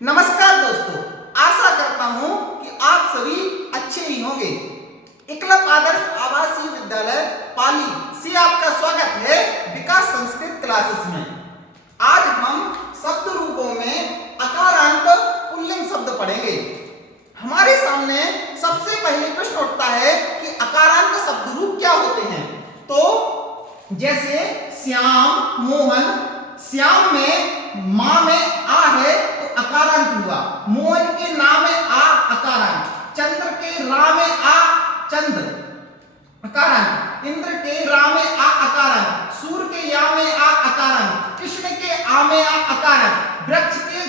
नमस्कार दोस्तों, आशा करता हूं कि आप सभी अच्छे ही होंगे। एकलव्य आदर्श आवासीय विद्यालय पाली से आपका स्वागत है विकास संस्कृत क्लासेस में। आज हम शब्द रूपों में अकारांत पुल्लिंग शब्द पढ़ेंगे। हमारे सामने सबसे पहले प्रश्न उठता है कि अकारांत शब्द रूप क्या होते हैं। तो जैसे श्याम, मोहन, श्याम में मां में आ है तो अकारांत हुआ, मोहन के नाम में आ अकारांत, चंद्र के रा में आ चंद्र अकारांत, इंद्र के रा में आ अकारांत, सूर्य के या में आ अकारांत, कृष्ण के आ में आ अकारांत, वृक्ष के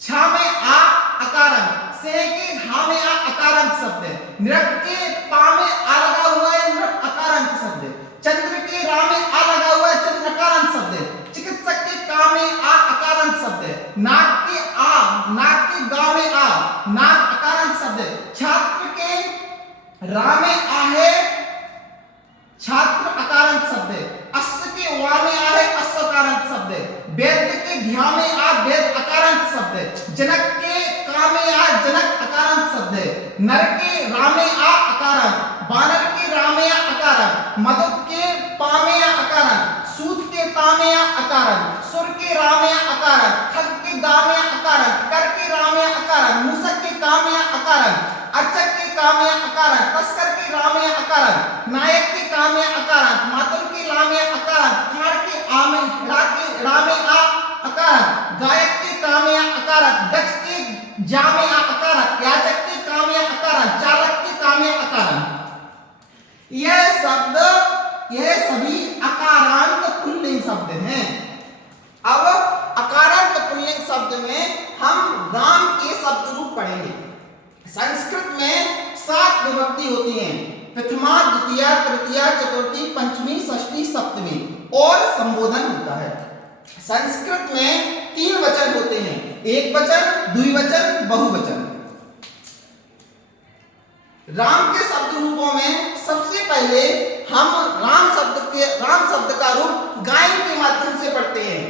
छा में आ अकारांत, से के हा में आ अकारांत शब्द है, नृप के पा में आ लगा हुआ है नृप अकारांत शब्द है, चंद्र के रा में आ लगा हुआ है चंद्र अकारांत शब्द है, चिकित्सक के का में आ अकारांत शब्द है, नाक के आ, नाक के गा में आ नाक अकारांत शब्द है, छात्र के रा में आ है छात्र अकारांत शब्द है, अश्व के वा में आ है अश्व अकारांत शब्द है, वैद्य के ध्या में आ वैद्य अकारांत शब्द है, जनक के का में आ जनक अकारांत शब्द है, नर के रा में आ अकारांत, बानर के रा में आ अकारांत, मधुप के पा में आ अकारांत, सूत के ता में आ अकारांत, सुर के रा में आ अकारांत, खग के दा में आ अकारांत, कर के रा में आ अकारांत, मूसक के का में आ अकारांत, अर्चक के का में आ अकारांत, तस्कर के रा में आ अकारांत, नायक के का में आ अकारांत, मातुल के ला में आ अकारांत, खाड़ के आ में रा में आ अकारांत, गायक के का में आ अकारांत, दक्ष के जा में आ अकारांत, याचक के का में आ अकारांत, चालक के का में आ अकारांत। यह सभी अकारांत पुल्लिंग शब्द हैं। अब अकारांत पुल्लिंग शब्द में हम राम के शब्द रूप पढ़ेंगे। संस्कृत में 7 विभक्ति होती हैं, प्रथमा, द्वितीया, तृतीया, चतुर्थी, पंचमी, षष्ठी, सप्तमी और संबोधन होता है। संस्कृत में 3 वचन होते हैं, एक वचन, द्विवचन, बहुवचन। राम के शब्द रूपों में सबसे पहले हम राम शब्द का रूप गायन के माध्यम से पढ़ते हैं।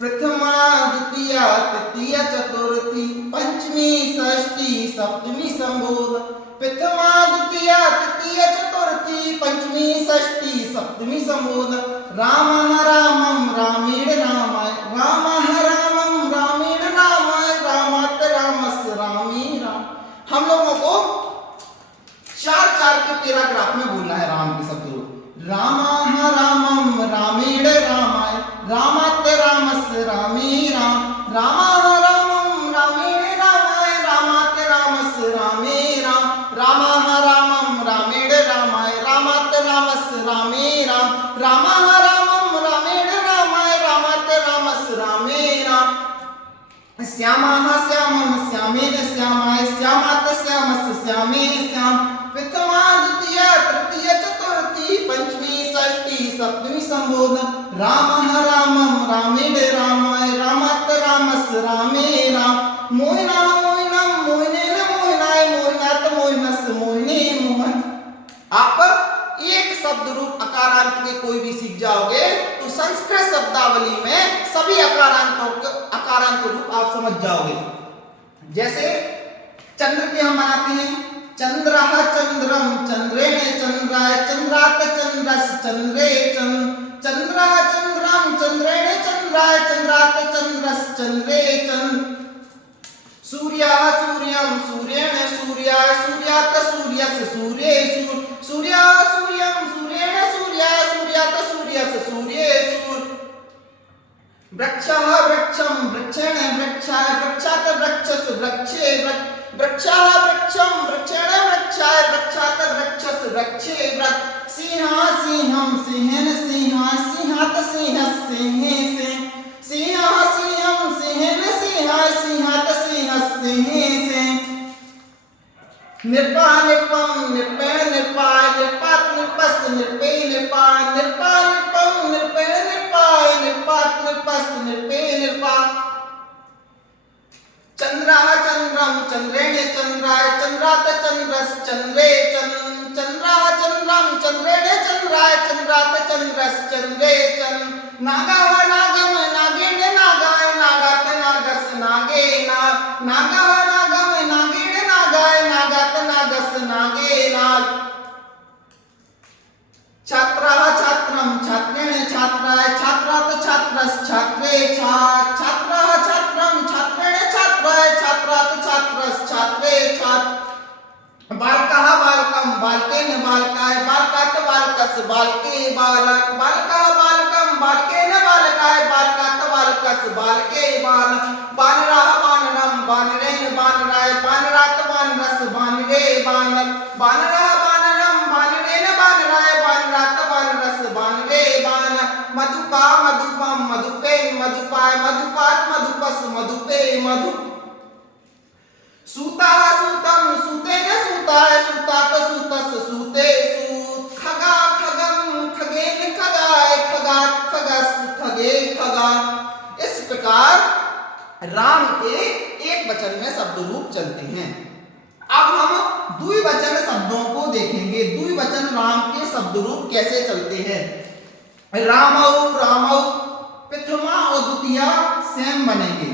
प्रथमा, द्वितीया, तृतीया, चतुर्थी, पंचमी, षष्ठी, सप्तमी संबोधन। प्रथमा, द्वितीया, तृतीया, चतुर्थी, पंचमी, षष्ठी, सप्तमी संबोधन। रामः रामं रामेण रामाय, रामः रामं रामेण रामाय, रामात् रामस्य रामे राम। हम लोगों को 4-4 के पैराग्राफ में बोलना है राम के शब्द रूप। रामः रामं रामेण रामाय, रामात् रामस्य रामे राम, रामः रामं रामेण रामाय, रामात् रामस्य रामे राम, रामः रामं रामेण रामाय, रामात् रामस्य रामे राम, रामः रामं रामेण रामाय, रामात् रामस्य रामे राम। श्यामः श्यामं श्यामेन श्यामाय, श्यामात् श्यामस्य श्यामे श्याम। प्रथमा, द्वितीया, तृतीया, चतुर्थी, पंचमी, षष्ठी, सप्तमी संबोधन। रामः रामं रामेण रामाय, रामात् रामस्य रामे राम। मोहिना मोहिनं मोहिनेन मोहिनाय, मोहिनात् मोहिनस्य मोहिने मोहन। आप एक शब्द रूप अकारांत के कोई भी सीख जाओगे तो संस्कृत शब्दावली में सभी अकारांत रूप आप समझ जाओगे। जैसे चंद्र के हम बनाते हैं, चंद्रः चंद्रम चंद्रेण चंद्राय, चंद्रात् चंद्रस् चंद्रे चंद्रः चंद्रम चंद्रेण चंद्राय, चंद्रात् चंद्रस् चंद्रे चंद्र। सूर्यः सूर्यं सूर्येण सूर्याय, सूर्यात् सूर्यस्य सूर्ये सूर्यः सूर्यं सूर्येण सूर्याय, सूर्यात् सूर्यस्य सूर्ये सूर्य। वृक्षः वृक्षं वृक्षेण वृक्षाय, वृक्षात् वृक्षस्य वृक्षे वृक्षः वृक्षं वृक्षेण वृक्षाय, वृक्षात् वृक्षस्य वृक्षे वृक्ष। सिंहः सिंहं सिंहेन सिंहाय, सिंहात् सिंहस्य सिंहे सिंह, सिंहः सिंहं सिंहेन सिंहाय, सिंहात् सिंहस्य सिंहे सिंह। नृपः नृपं नृपेण नृपाय, नृपात् नृपस्य नृपे नृपाय, नृपः नृपं नृपेण नृपाय, नृपात् नृपस्य नृपे नृपा। चंद्रः चंद्रम चंद्रेण चंद्राय, चंद्रात् चंद्रस् चंद्रे चंद्रः चंद्रम चंद्रेण चंद्राय, चंद्रात् चंद्रस् चंद्रे चंद्र। नागः नागम नागेण नागाय, नागात् नागस्य नागे नागा नागम नागेण नागाय नागात नागस नागे नाग। छात्राः छात्रं छात्रेण छात्राय छात्रात् छात्रस् छात्रे छात्राः छात्रं छात्रेण छात्राय छात्रात् छात्रस् छात्रे छात्र। बालकः बालकं बालकेन बालकाय बालकात् बालकस् बालके बालक। बालकः बालकं बालकेन बालकाय बालकात् बालकस् बालके बालक। बानरः बानरं बानरेण बानराय बानरात् बानरस् बानरे बानर। बानरः बानरं बानरेण बानराय बानरात् बानरस् बानरे बानर। मधुपा मधुपं मधुपेन मधुपाय मधुपात् मधुपस् मधुपे मधु। सूतः सूतं सूतेन सूताय सूतात् सूतस् सूते सूत। खगा खगं खगेन खगाय खगात् खगस् खगे खगा। इस प्रकार राम के एक वचन में शब्द रूप चलते हैं। अब हम द्विवचन शब्दों को देखेंगे। द्विवचन राम के शब्द रूप कैसे चलते हैं। रामौ रामौ प्रथमा और द्वितीया सेम बनेंगे,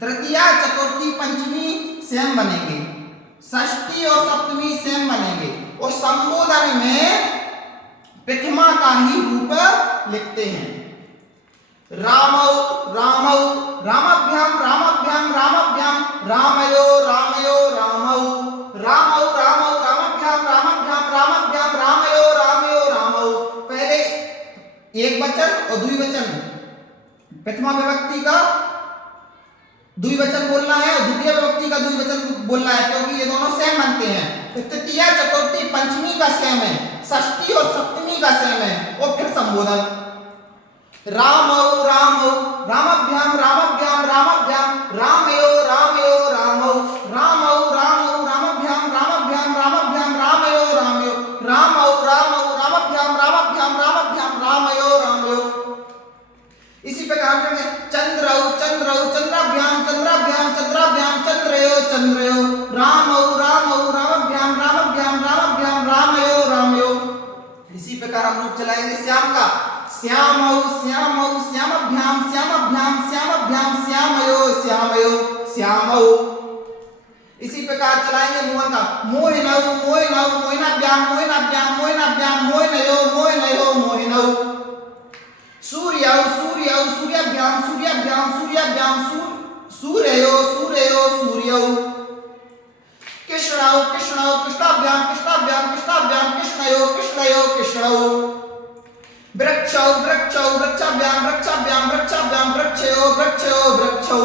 तृतीया चतुर्थी पंचमी सेम बनेंगे, षष्ठी और सप्तमी सेम बनेंगे और संबोधन में प्रथमा का ही रूप लिखते हैं। रामौ रामौ रामभ्याम रामभ्याम रामभ्याम रामयो रामयो रामौ। रामौ रामौ रामभ्याम रामभ्याम रामभ्याम रामयो रामयो रामौ। पहले एक वचन और द्विवचन, प्रथमा विभक्ति का द्विवचन बोलना है और द्वितीय विभक्ति का द्विवचन बोलना है, क्योंकि ये दोनों सेम बनते हैं। तृतीया चतुर्थी पंचमी का सेम है, षष्ठी और सप्तमी का सेम है और फिर संबोधन। रामौ रामौ रामभ्याम रामभ्याम रामभ्याम रामयो रामयो रामौ। रामौ रामौ रामभ्याम रामभ्याम रामभ्याम रामयो रामयो। रामौ रामौ रामभ्याम रामभ्याम रामभ्याम रामयो रामयो। इसी प्रकार से चंद्रौ चंद्रौ चंद्राभ्याम चंद्राभ्याम चंद्राभ्याम चंद्रयो चंद्रयो। रामौ रामौ रामभ्याम रामभ्याम रामभ्याम रामयो रामयो। इसी प्रकार हम लोग चलाएंगे श्याम का। श्यामौ श्यामौ श्यामभ्याम श्यामभ्याम श्यामभ्याम श्यामयो श्यामयो श्यामौ। इसी प्रकार चलाएंगे मोहन का। मोहिनौ मोहिनौ मोहिनाभ्याम मोहिनाभ्याम मोहिनाभ्याम मोहिनयो मोहिनयो मोहिनौ। सूर्यौ सूर्यौ सूर्याभ्याम सूर्याभ्याम सूर्याभ्याम सूर्ययो सूर्ययो सूर्यौ। कृष्णौ कृष्णौ कृष्णाभ्याम कृष्णाभ्याम कृष्णाभ्याम कृष्णयो कृष्णयो कृष्णौ। वृक्षौ वृक्षौ वृक्षाभ्याम वृक्षाभ्याम वृक्षाभ्याम वृक्षयो वृक्षयो वृक्षौ।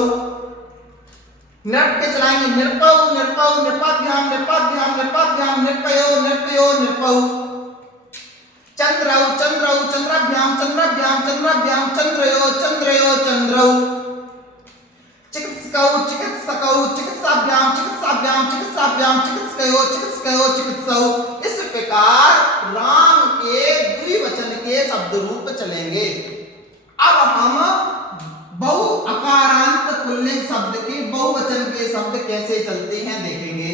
नृप के चलाएंगे। नृपौ नृपौ नृपाभ्याम नृपाभ्याम नृपाभ्याम नृपयो नृपयो नृपौ। चंद्रौ चंद्रौ चंद्राभ्याम चंद्राभ्याम चंद्राभ्याम चंद्रयो चंद्रयो चंद्रौ। चिकित्सकौ चिकित्सकौ चिकित्साभ्याम चिकित्साभ्याम चिकित्साभ्याम चिकित्सकयो चिकित्सकयो चिकित्सौ। इस प्रकार राम के द्विवचन के शब्द रूप चलेंगे। अब हम बहु अकारांत पुल्लिंग शब्द के बहुवचन के शब्द कैसे चलते हैं देखेंगे।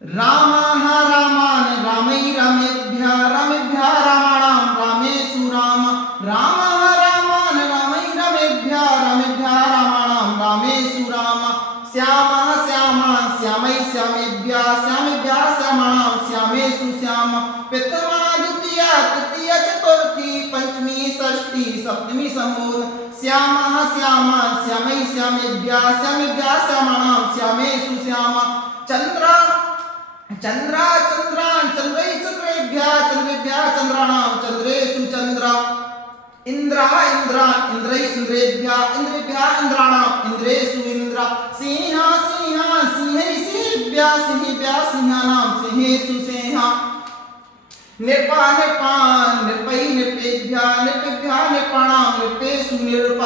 रामः रामान रामै रामेभ्यः रामेभ्यः रामाणां रामेषु राम। रामः रामान रामै रामेभ्यः रामेभ्यः रामाणां रामेषु राम। श्यामः श्यामान् श्यामै श्यामेभ्यः श्यामेभ्यः श्यामाणां श्यामेषु श्याम। प्रथमा द्वितीया तृतीया चतुर्थी पंचमी षष्ठी सप्तमी संबोधन। श्यामः श्यामान् श्यामै श्यामेभ्यः श्यामेभ्यः श्यामाणां श्यामेषु श्याम। चंद्र चंद्रा चंद्रान् चंद्रै चंद्रेभ्यः चंद्रेभ्यः चंद्राणां चंद्रेषु चंद्र। इंद्रः इंद्रान् इंद्रै इंद्रेभ्यः इंद्रेभ्यः इंद्राणां इंद्रेषु इंद्र। सिंहः सिंहान् सिंहै सिंहेभ्यः सिंहेभ्यः सिंहानां सिंहेषु सिंह। नृपः नृपान् नृपै नृपेभ्यः नृपेभ्यः नृपाणां नृपेषु नृप।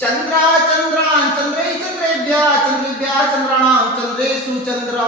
चंद्रः चंद्रान् चंद्रै चंद्रेभ्यः चंद्रेभ्यः चंद्राणां चंद्रेषु चंद्र।